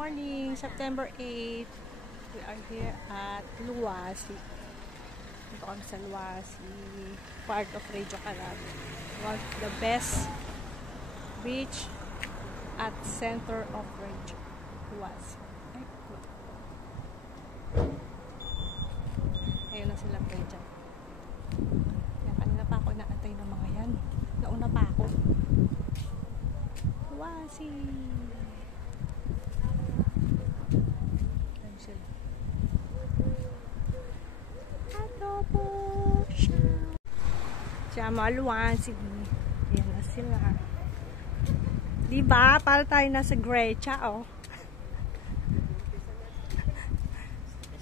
morning, September 8. We are here at Luwasi. Ito kami sa Luwasi, part of Reggio Calabria. One of the best beach at center of Reggio. Luwasi. Ayun na sila Reggio. Kanina pa ako naantay ng mga yan. Nauna pa ako. Luwasi. Ayun sila. Adobo siya. Siya Luwasi. Ayan na sila. Diba? Para tayo nasa Grecia, oh.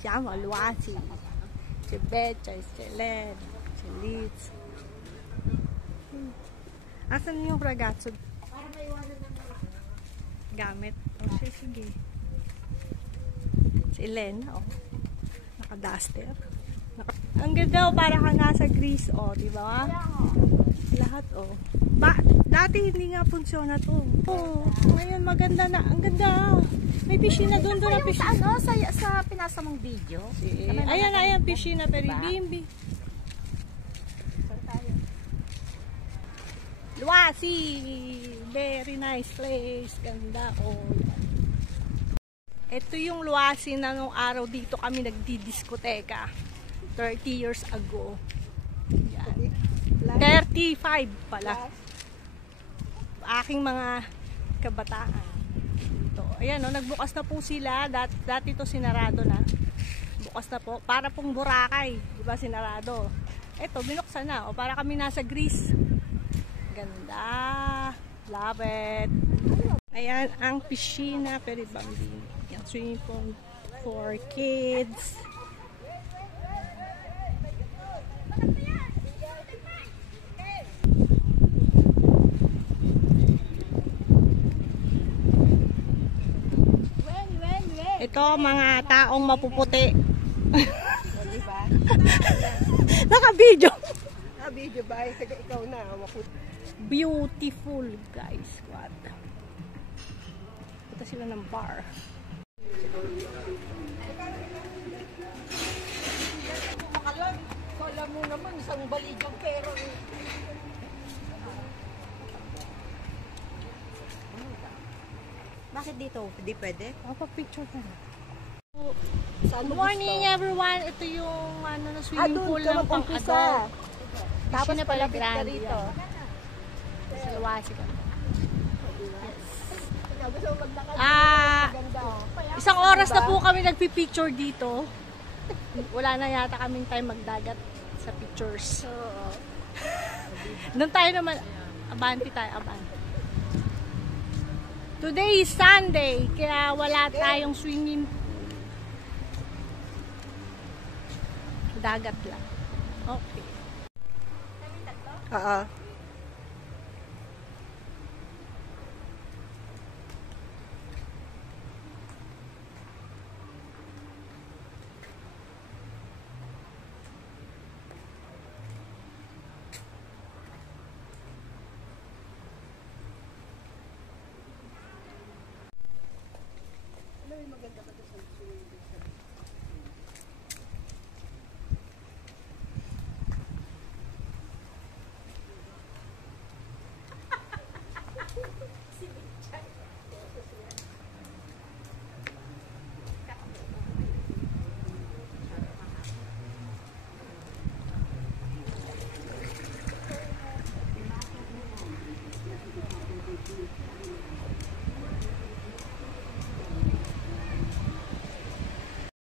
Siya Luwasi. Si Betcha, si Len, si Litz. Asan yung ragazzo? Gamit. O, sige. Si Len, oh. Naka-duster. Ang ganda, oh, para ka nasa Greece, oh, di ba? Lahat, oh. Dati hindi nga punsyon na to. Oh, ngayon maganda na. Ang ganda. May piscina doon na piscina. Ano, sa pinasa mong video? Ayan, piscina, pero bimbi. Luwasi! Very nice place. Ganda, oh. Ito yung Luwasi na nung araw dito kami nagdidiskoteka. 30 years ago. Yan. 35 pala. Aking mga kabataan. Ito. Ayan, no, nagbukas na po sila. Dati ito sinarado na. Bukas na po. Para pong Boracay. Diba sinarado? Ito, binuksan na. O, para kami nasa Greece. Ganda. Love it. Ayan, ang piscina. Pero bambini. Yung swimming pool for kids. Ito, mga taong mapuputi. Naka-video. Naka-video ba? Ikaw na. Beautiful, guys. What? Punta sila ng bar. Kala mo naman, isang baligang pero Bakit dito? Hindi pwede? Picture na. Good morning, everyone. Ito yung swimming pool ng pang-adult. Tapos na pala grande dito. Sa Luwasi ka. Isang oras na po kami nagpipicture dito. Wala na yata kaming time magdagat sa pictures. Doon tayo naman, abanti tayo, abanti. Today is Sunday, kaya wala tayong swimming pool. Dagat lang. Okay.